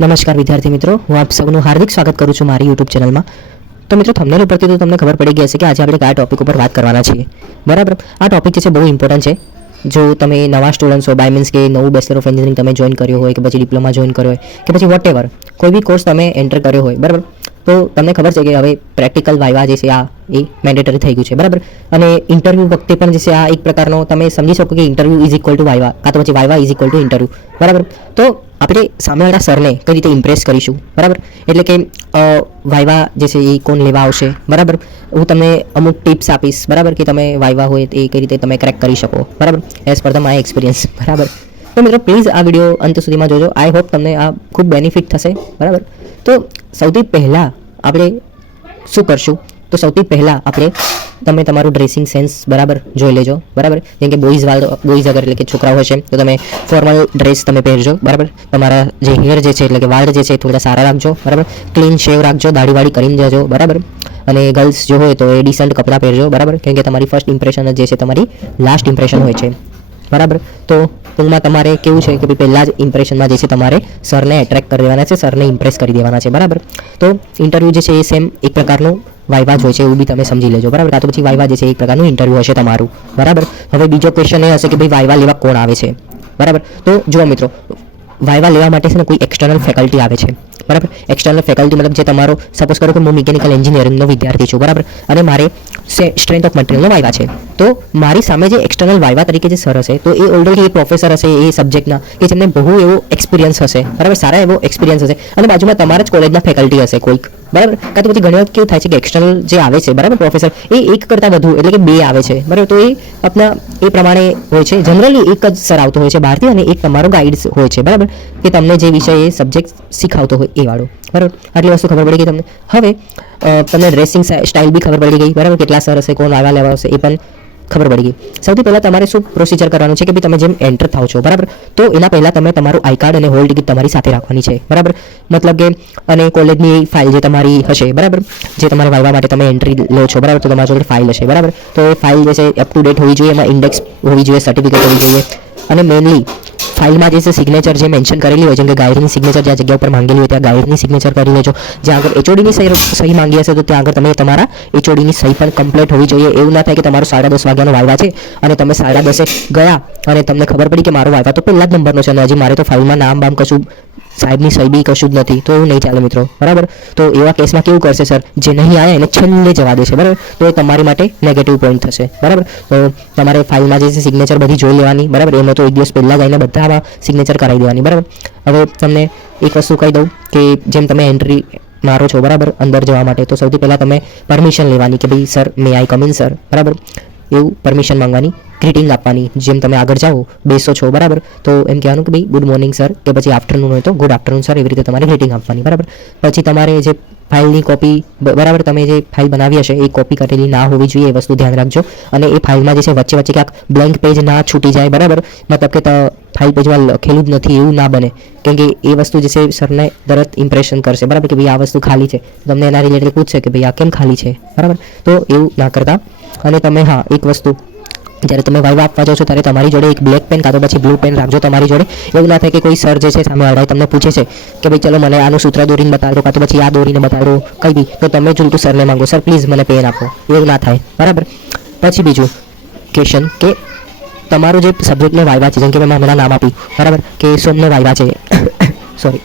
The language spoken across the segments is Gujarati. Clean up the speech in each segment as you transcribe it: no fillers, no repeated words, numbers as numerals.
નમસ્કાર વિદ્યાર્થી મિત્રો, હું આપ સૌનું હાર્દિક સ્વાગત કરું છું મારી યુટ્યુબ ચેનલમાં. તો મિત્રો, થંબનેલ ઉપરથી તો તમને ખબર પડી ગઈ હશે કે આજે આપણે કયા ટોપિક ઉપર વાત કરવાના છીએ. બરાબર, આ ટોપિક જે છે બહુ ઇમ્પોર્ટન્ટ છે. જો તમે નવા સ્ટુડન્ટ્સ હો, બાય મીન્સ કે નવું બેચલર ઓફ એન્જિનિયરિંગ તમે જોઈન કર્યો હોય કે પછી ડિપ્લોમા જોઈન કર્યો હોય કે પછી વોટ એવર કોઈ બી કોર્સ તમે એન્ટર કર્યો હોય, બરાબર, તો તમને ખબર છે કે હવે પ્રેક્ટિકલ વાઇવા જે છે આ એ મેન્ડેટરી થઈ ગયું છે. બરાબર, અને ઇન્ટરવ્યૂ વખતે પણ જે છે આ એક પ્રકારનો તમે સમજી શકો કે interview is equal to viva, કાં તો પછી viva is equal to interview. બરાબર, તો આપણે સામેવાળા સરને કઈ રીતે ઇમ્પ્રેસ કરીશું. બરાબર, એટલે કે વાઇવા જે છે એ કોણ લેવા આવશે. બરાબર, હું તમને અમુક ટિપ્સ આપીશ. બરાબર, કે તમે વાઇવા હોય એ કઈ રીતે તમે ક્રેક કરી શકો. બરાબર, as per the my experience. બરાબર, તો મિત્રો પ્લીઝ આ વિડીયો અંત સુધીમાં જોજો. આઈ હોપ તમને આ ખૂબ બેનિફિટ થશે. બરાબર, તો સૌથી પહેલાં આપણે શું કરશું, તો સૌથી પહેલાં આપણે તમે તમારું ડ્રેસિંગ સેન્સ બરાબર જોઈ લેજો. બરાબર, જેમ કે બોયઝ અગર એટલે કે છોકરાઓ હશે તો તમે ફોર્મલ ડ્રેસ તમે પહેરજો. બરાબર, તમારા જે હેર જે છે એટલે કે વાળ જે છે થોડા સારા રાખજો. બરાબર, ક્લીન શેવ રાખજો, દાઢીવાળી કરીને જજો. બરાબર, અને ગર્લ્સ જો હોય તો એ ડિસન્ટ કપડાં પહેરજો. બરાબર, કેમ કે તમારી ફર્સ્ટ ઇમ્પ્રેશન જે છે તમારી લાસ્ટ ઇમ્પ્રેશન હોય છે. બરાબર, તો ટૂંકમાં તમારે કેવું છે કે ભાઈ પહેલાં જ ઇમ્પ્રેશનમાં જે છે તમારે સરને એટ્રેક્ટ કરી દેવાના છે, સરને ઇમ્પ્રેસ કરી દેવાના છે. બરાબર, તો ઇન્ટરવ્યૂ જે છે એ સેમ એક પ્રકારનું વાઇવા જ હોય છે, એવું બી તમે સમજી લેજો. બરાબર, કાં તો પછી વાઇવા જે છે એક પ્રકારનું ઇન્ટરવ્યૂ હશે તમારું. બરાબર, હવે બીજો ક્વેશ્ચન એ હશે કે ભાઈ વાઇવા લેવા કોણ આવે છે. બરાબર, તો જુઓ મિત્રો, વાઇવા લેવા માટે છે ને કોઈ એક્સટર્નલ ફેકલ્ટી આવે છે. બરાબર, એક્સટર્નલ ફેકલ્ટી મતલબ જે તમારો સપોઝ કરો કે હું મિકેનિકલ એન્જિનિયરિંગનો વિદ્યાર્થી છું. બરાબર, અને મારે સ્ટ્રેન્થ ઓફ મટીરિયલનો વાઇવા છે, તો મારી સામે જે એક્સટર્નલ વાઇવા તરીકે જે સર હશે તો એ ઓલરેડી એ પ્રોફેસર હશે એ સબ્જેક્ટના કે જેમને બહુ એવો એક્સપિરિયન્સ હશે. બરાબર, સારા એવો એક્સપિરિયન્સ હશે, અને બાજુમાં તમારા જ કોલેજના ફેકલ્ટી હશે કોઈક. બરાબર, કાં તો પછી ઘણી વખત કેવું થાય છે કે એક્સટર્નલ જે આવે છે, બરાબર, પ્રોફેસર એ એક કરતાં વધુ એટલે કે બે આવે છે. બરાબર, તો એ આપણા એ પ્રમાણે હોય છે. જનરલી એક જ સર આવતો હોય છે બહારથી, અને એક તમારો ગાઈડ હોય છે. બરાબર, કે તમને જે વિષય એ સબ્જેક્ટ શીખવતો હોય એ વાળો. બરાબર, આટલી વસ્તુ ખબર પડી ગઈ તમને. હવે તમને ડ્રેસિંગ સ્ટાઇલ બી ખબર પડી ગઈ. બરાબર, કેટલા સર હશે, કોણ આવ્યા લેવા હશે એ પણ ખબર પડી ગઈ. સૌથી પહેલાં તમારે શું પ્રોસિજર કરવાનું છે કે ભાઈ તમે જેમ એન્ટર થાવ છો, બરાબર, તો એના પહેલાં તમે તમારું આઈ કાર્ડ અને હોલ ટિકિટ તમારી સાથે રાખવાની છે. બરાબર, મતલબ કે અને કોલેજની ફાઇલ જે તમારી હશે, બરાબર, જે તમારા વાઇવા માટે તમે એન્ટ્રી લો છો, બરાબર, તો તમારી જોડે ફાઇલ હશે. બરાબર, તો એ ફાઇલ જે છે અપ ટુ ડેટ હોવી જોઈએ, એમાં ઇન્ડેક્સ હોવી જોઈએ, સર્ટિફિકેટ હોવી જોઈએ, અને મેઇનલી ફાઇલમાં જે છે સિગ્નેચર જે મેન્શન કરેલી હોય, જેમ કે ગાઈડની સિગ્નેચર જ્યાં જગ્યા ઉપર માંગેલી હોય ત્યાં ગાઈડની સિગ્નેચર કરી લેજો. જ્યાં આગળ એચઓડીની સહી માંગી હશે તો ત્યાં આગળ તમે તમારા એચઓડીની સહી પણ કમ્પ્લીટ હોવી જોઈએ. એવું ના થાય કે તમારો 10:30 વાગ્યાનો વાઇવા છે અને તમે 10:30 ગયા અને તમને ખબર પડી કે મારો વાઇવા તો પહેલા જ નંબરનો છે અને હજી મારે તો ફાઇલમાં નામ બામ કશું સાહેબની સહી બી કશું જ નથી, તો એવું નહીં ચાલે મિત્રો. બરાબર, તો એવા કેસમાં કેવું કરશે સર, જે નહીં આવ્યા એને છેલ્લે જવા દેશે. બરાબર, તો એ તમારી માટે નેગેટિવ પોઈન્ટ થશે. બરાબર, તો તમારે ફાઇલમાં જે છે સિગ્નેચર બધી જોઈ લેવાની. બરાબર, એમાં તો એક દિવસ પહેલાં જઈને બધામાં સિગ્નેચર કરાવી દેવાની. બરાબર, હવે તમને એક વસ્તુ કહી દઉં કે જેમ તમે એન્ટ્રી મારો છો, બરાબર, અંદર જવા માટે, તો સૌથી પહેલાં તમે પરમિશન લેવાની કે ભાઈ sir may I come in sir. બરાબર, એવું પરમિશન માંગવાની, ગ્રીટિંગ આપવાની. જેમ તમે આગળ જાઓ બેસો છો, બરાબર, તો એમ કહેવાનું કે ભાઈ ગુડ મોર્નિંગ સર, કે પછી આફ્ટરનૂન હોય તો ગુડ આફ્ટરનૂન સર, એવી રીતે તમારે ગ્રીટિંગ આપવાની. બરાબર, પછી તમારે જે ફાઇલની કોપી, બરાબર, તમે જે ફાઇલ બનાવી હશે એ કોપી કરેલી ના હોવી જોઈએ, એ વસ્તુ ધ્યાન રાખજો. અને એ ફાઇલમાં જે છે વચ્ચે વચ્ચે ક્યાંક બ્લેન્ક પેજ ના છૂટી જાય. બરાબર, મતલબ કે ફાઇલ પેજમાં લખેલું જ નથી એવું ના બને, કેમ કે એ વસ્તુ જે છે સરને તરત ઇમ્પ્રેશન કરશે. બરાબર, કે ભાઈ આ વસ્તુ ખાલી છે, તમને એના રિલેટેડ પૂછશે કે ભાઈ આ કેમ ખાલી છે. બરાબર, તો એવું ના કરતા. અને તમે હા એક વસ્તુ, જ્યારે તમે વાઇવા આપવા જાઓ છો ત્યારે તમારી જોડે એક બ્લેક પેન કાં તો પછી બ્લુ પેન રાખજો તમારી જોડે. એવું ના થાય કે કોઈ સર જે છે સામે અડાય તમને પૂછે છે કે ભાઈ ચલો મને આનું સૂત્ર દોરીને બતાવો, કાં તો પછી આ દોરીને બતાવો, કંઈ બી, તો તમે જ ઉલટું સરને માંગો સર પ્લીઝ મને પેન આપો. એવું ના થાય. બરાબર, પછી બીજું ક્વેશ્ચન કે તમારું જે સબ્જેક્ટનો વાઇવા છે, જેમ કે મેં હમણાં નામ આપ્યું, બરાબર, કે સોમને વાઇવા છે સોરી,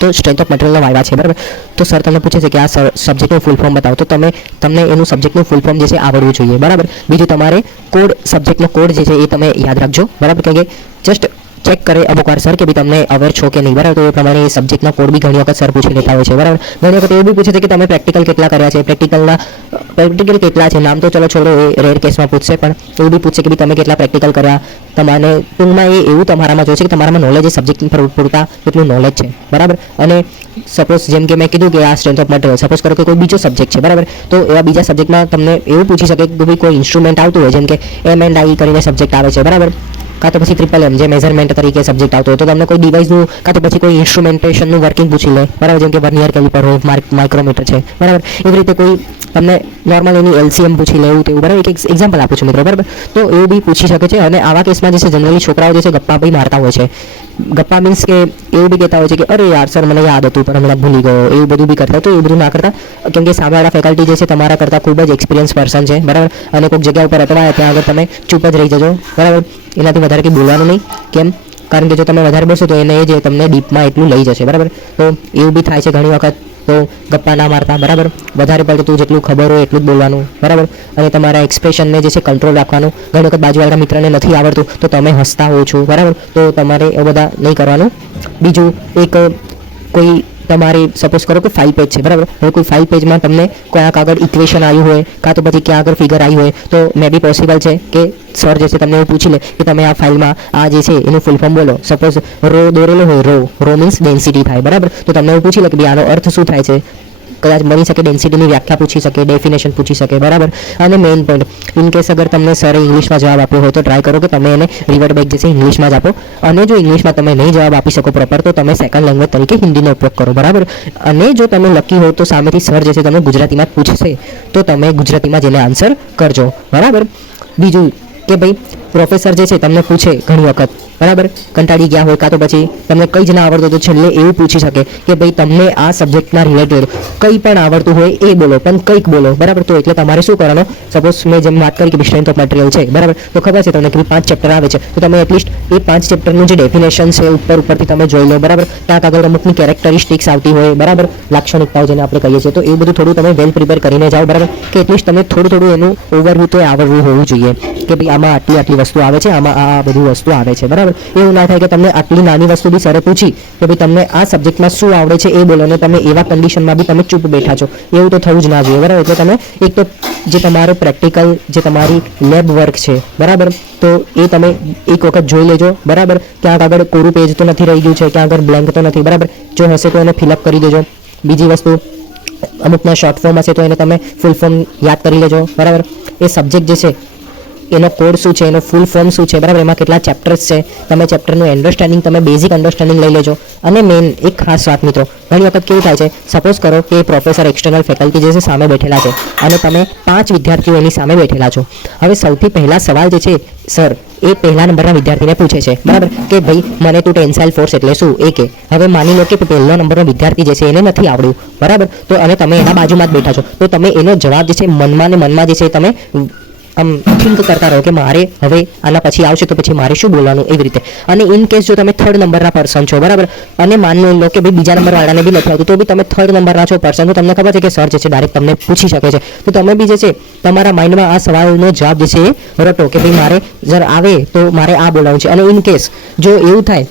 તો સ્ટ્રેન્થ ઓફ મટીરિયલનો વાઇવા છે. બરાબર, તો સર તમને પૂછે છે કે આ સબ્જેક્ટનું ફૂલ ફોર્મ બતાવો, તો તમને એનું સબ્જેક્ટનું ફૂલ ફોર્મ જે છે આવડવું જોઈએ. બરાબર, બીજું તમારે કોડ, સબ્જેક્ટનો કોડ જે છે એ તમે યાદ રાખજો. બરાબર, કે જસ્ટ ચેક કરે અમુક વાર સર કે ભાઈ તમને અવેર છો કે નહીં. બરાબર, તો એ પ્રમાણે એ સબ્જેક્ટના કોડ બી ઘણી વખત સર પૂછી લેતા હોય છે. બરાબર, ઘણી વખત એવું બી પૂછે છે કે તમે પ્રેક્ટિકલ કેટલા કર્યા છે, પ્રેક્ટિકલ કેટલા છે, નામ તો ચલો છોડો, એ રેર કેસમાં પૂછશે, પણ એવું બી પૂછશે કે ભાઈ તમે કેટલા પ્રેક્ટિકલ કર્યા. તમારે ટૂંકમાં એ એવું તમારામાં જોશે કે તમારામાં નોલેજ એ સબ્જેક્ટ પર પૂરતા કેટલું નોલેજ છે. બરાબર, અને સપોઝ જેમ કે મેં કીધું કે આ સ્ટ્રેન્થ ઓફ મટીરિયલ, સપોઝ કરો કે કોઈ બીજો સબ્જેક્ટ છે. બરાબર, તો એવા બીજા સબ્જેક્ટમાં તમને એવું પૂછી શકે કે ભાઈ કોઈ ઇન્સ્ટ્રુમેન્ટ આવતું હોય, જેમ કે M&I કરીને સબ્જેક્ટ આવે છે. બરાબર, કાં તો પછી ટ્રિપલ એમ જે મેઝરમેન્ટ તરીકે સબ્જેક્ટ આવતો હોય તો તમને કોઈ ડિવાઇસનું કાં તો પછી કોઈ ઇન્સ્ટ્રુમેન્ટેશનનું વર્કિંગ પૂછી લે, બરાબર, જેમ કે વર્નિયર કેલિપર હોય, માઇક્રોમીટર છે, બરાબર, એવી રીતે કોઈ તમને નોર્મલ એની એલસીએમ પૂછી લે, એવું તેવું, બરાબર, એક એક્ઝામ્પલ આપું છું મિત્રો, બરાબર. તો એવું બી પૂછી શકે છે. અને આવા કેસમાં જે છે જનરલી છોકરાઓ જે છે ગપ્પા બી મારતા હોય છે. ગપ્પા મીન્સ કે એવું બી કહેતા હોય છે કે અરે યાર સર મને યાદ હતું પણ હમણાં ભૂલી ગયો, એવું બધું બી કરતા. તો એવું બધું ના કરતા, કેમ કે સામેવાળા ફેકલ્ટી જે છે તમારા કરતાં ખૂબ જ એક્સપિરિયન્સ પર્સન છે, બરાબર, અને કોઈક જગ્યા ઉપર અટવાય ત્યાં આગળ તમે ચૂપ જ રહી જજો, બરાબર, એનાથી વધારે કંઈ બોલવાનું નહીં. કેમ? કારણ કે જો તમે વધારે બોલશો તો એને જે તમને ડીપમાં એટલું લઈ જશે, બરાબર. તો એવું બી થાય છે ઘણી વખત. તો ગપ્પા ના મારતા, બરાબર, વધારે પડતું જેટલું ખબર હોય એટલું જ બોલવાનું, બરાબર, અને તમારા એક્સપ્રેશનને જે છે કંટ્રોલ રાખવાનું. ઘણી વખત બાજુવાળા મિત્રને નથી આવડતું તો તમે હસતા હો છો, બરાબર, તો તમારે એ બધા નહીં કરવાનું. બીજું એક કોઈ તમારી સપોઝ કરો કે 5 પેજ છે, બરાબર, હવે કોઈ 5 પેજમાં તમને ક્યાંક આગળ ઇક્વેશન આવ્યું હોય કાં તો પછી ક્યાં આગળ ફિગર આવી હોય તો મે બી પોસિબલ છે કે સર જે છે તમને એવું પૂછી લે કે તમે આ ફાઇલમાં આ જે છે એનું ફૂલ ફોર્મ બોલો. સપોઝ રો દોરેલો હોય, રો મીન્સ ડેન્સિટી થાય, બરાબર, તો તમને એવું પૂછી લે કે ભાઈ આનો અર્થ શું થાય છે. કદાચ બની શકે ડેન્સિટીની વ્યાખ્યા પૂછી શકે, ડેફિનેશન પૂછી શકે, બરાબર. અને મેઇન પોઈન્ટ, ઇન કેસ અગર તમને સરે ઇંગ્લિશમાં જવાબ આપ્યો હોય તો ટ્રાય કરો કે તમે એને રિવર્ટ બેક જે છે ઇંગ્લિશમાં જ આપો. અને જો ઇંગ્લિશમાં તમે નહીં જવાબ આપી શકો પ્રોપર તો તમે સેકન્ડ લેંગ્વેજ તરીકે હિન્દીનો ઉપયોગ કરો, બરાબર. અને જો તમે લકી હો તો સામેથી સર જે છે તમને ગુજરાતીમાં જ પૂછશે તો તમે ગુજરાતીમાં જ એને આન્સર કરજો, બરાબર. બીજું કે ભાઈ પ્રોફેસર જે છે તમને પૂછે ઘણી વખત, બરાબર, કંટાળી ગયા હોય કાં તો પછી તમને કંઈ જ ના આવડતું તો છેલ્લે એવું પૂછી શકે કે ભાઈ તમને આ સબ્જેક્ટના રિલેટેડ કંઈ પણ આવડતું હોય એ બોલો, પણ કંઈક બોલો, બરાબર. તો એટલે તમારે શું કરવાનું, સપોઝ મેં જેમ વાત કરી કે સ્ટ્રેન્થ ઓફ મટીરિયલ છે, બરાબર, તો ખબર છે તમને કે 5 ચેપ્ટર આવે છે તો તમે એટલીસ્ટ એ 5 ચેપ્ટરનું જે ડેફિનેશન છે ઉપરથી તમે જોઈ લો, બરાબર. ત્યાં આગળ અમુકની કેરેક્ટરિસ્ટિક્સ આવતી હોય, બરાબર, લાક્ષણિકતાઓ જેને આપણે કહીએ છીએ, તો એ બધું થોડું તમે વેલ પ્રિપેર કરીને જાઓ, બરાબર, કે એટલીસ્ટ તમે થોડું એનું ઓવરવ્યૂ તો આવડવું હોવું જોઈએ કે ભાઈ આમાં આટલી વસ્તુ આવે છે, આમાં આ બધી વસ્તુ આવે છે, બરાબર. એવું ના થાય કે તમને આટલી નાની વસ્તુ બી સરે પૂછી કે ભાઈ તમને આ સબ્જેક્ટમાં શું આવડે છે એ બોલો ને તમે એવા કન્ડિશનમાં બી તમે ચૂપ બેઠા છો, એવું તો થવું જ ના જોઈએ, બરાબર. એટલે તમે એક તો જે તમારો પ્રેક્ટિકલ જે તમારી લેબ વર્ક છે, બરાબર, તો એ તમે એક વખત જોઈ લેજો, બરાબર. ક્યાંક આગળ કોરું પેજ તો નથી રહી ગયું છે, ક્યાં આગળ બ્લેન્ક તો નથી, બરાબર. જો હશે તો એને ફિલઅપ કરી દેજો. બીજી વસ્તુ, અમુકના શોર્ટ ફોર્મ હશે તો એને તમે ફૂલ ફોર્મ યાદ કરી લેજો, બરાબર. એ સબ્જેક્ટ જે છે એનો કોડ શું છે, એનો ફૂલ ફોર્મ શું છે, બરાબર, એમાં કેટલા ચેપ્ટર્સ છે, તમે ચેપ્ટરનું અન્ડરસ્ટેન્ડિંગ, તમે બેઝિક અન્ડરસ્ટેન્ડિંગ લઈ લેજો. અને મેઇન એક ખાસ વાત મિત્રો, ઘણી વખત કેવું થાય છે, સપોઝ કરો કે પ્રોફેસર એક્સટર્નલ ફેકલ્ટી જે છે સામે બેઠેલા છે અને તમે 5 વિદ્યાર્થીઓ એની સામે બેઠેલા છો. હવે સૌથી પહેલા સવાલ જે છે સર એ પહેલા નંબરના વિદ્યાર્થીને પૂછે છે, બરાબર, કે ભાઈ મને તું ટેન્સાઇલ ફોર્સ એટલે શું એ કે. હવે માની લો કે પહેલો નંબરનો વિદ્યાર્થી જે છે એને નથી આવડ્યું, બરાબર, તો અને તમે એના બાજુમાં જ બેઠા છો તો તમે એનો જવાબ જે છે મનમાં ને મનમાં જે છે તમે આમ થિંક કરતા રહો કે મારે હવે આના પછી આવશે તો પછી મારે શું બોલવાનું, એવી રીતે. અને ઇન કેસ જો તમે 3rd નંબરના પર્સન છો, બરાબર, અને માની લો કે ભાઈ બીજા નંબર વાળાને બી નથી આવતું તો બી તમે 3rd નંબરના છો પર્સન, તો તમને ખબર છે કે સર જે છે ડાયરેક્ટ તમને પૂછી શકે છે, તો તમે બી જે છે તમારા માઇન્ડમાં આ સવાલનો જવાબ જે છે એ રટો કે ભાઈ મારે જરા આવે તો મારે આ બોલાવવું છે. અને ઇન કેસ જો એવું થાય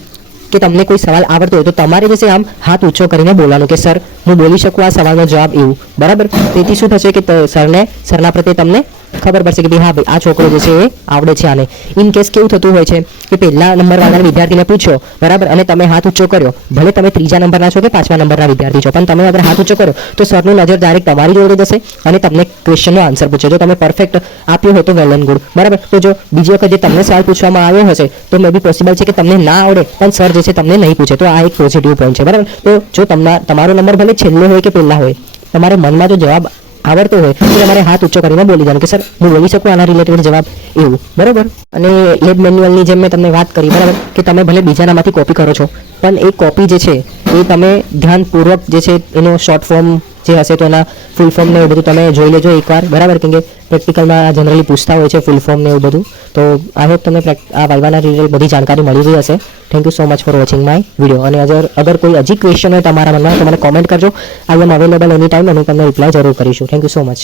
કે તમને કોઈ સવાલ આવડતો હોય તો તમારે જે છે આમ હાથ ઊંચો કરીને બોલવાનું કે સર હું બોલી શકું આ સવાલનો જવાબ, એવું, બરાબર. તેથી શું થશે કે સરના પ્રત્યે તમને ખબર પડશે કે ભાઈ હા ભાઈ આ છોકરો જે છે એ આવડે છે આને. ઇન કેસ કેવું થતું હોય છે કે પહેલા નંબરવાળા વિદ્યાર્થીને પૂછ્યો, બરાબર, અને તમે હાથ ઊંચો કર્યો, ભલે તમે 3જા નંબરના છો કે 5મા નંબરના વિદ્યાર્થી છો, પણ તમે અગર હાથ ઊંચો કર્યો તો સરનું નજર ડાયરેક્ટ તમારી જોડે જશે અને તમને ક્વેશ્ચનનો આન્સર પૂછે. જો તમે પરફેક્ટ આપ્યો હોય તો વેલ એન્ડ ગુડ, બરાબર. તો જો બીજી વખત જે તમને સવાલ પૂછવામાં આવ્યો હશે તો મે બી પોસિબલ છે કે તમને ના આવડે પણ સર જે છે તમને નહીં પૂછે, તો આ એક પોઝિટિવ પોઈન્ટ છે, બરાબર. તો જો તમારો નંબર ભલે છેલ્લો હોય કે પહેલા હોય, તમારે મનમાં જો જવાબ આવડતો હોય તો તમારે હાથ ઊંચો કરીને બોલી જવાનું કે સર હું બોલી શકું આના રિલેટેડ જવાબ, એવું, બરાબર. અને લેબ મેન્યુઅલની જેમ મેં તમને વાત કરી, બરાબર, કે તમે ભલે બીજાનામાંથી કોપી કરો છો પણ એ કોપી જે છે એ તમે ધ્યાનપૂર્વક જે છે એનો શોર્ટ ફોર્મ જે હશે તો એના ફૂલ ફોર્મ ને એવું બધું તમે જોઈ લેજો એકવાર, બરાબર, કેમ કે પ્રેક્ટિકલમાં જનરલી પૂછતા હોય છે ફૂલ ફોર્મ ને એવું બધું. તો આઈ હોપ તમને આ વાઇવાના રિલેટેડ બધી જાણકારી મળી ગઈ હશે. Thank you so much for watching my video. અને અગર કોઈ હજી ક્વેશ્ચન હોય તમારા મનમાં તો મને કોમેન્ટ કરજો. આઈ એમ અવેલેબલ એની ટાઈમ અને તમને રિપ્લાય જરૂર કરીશું. Thank you so much.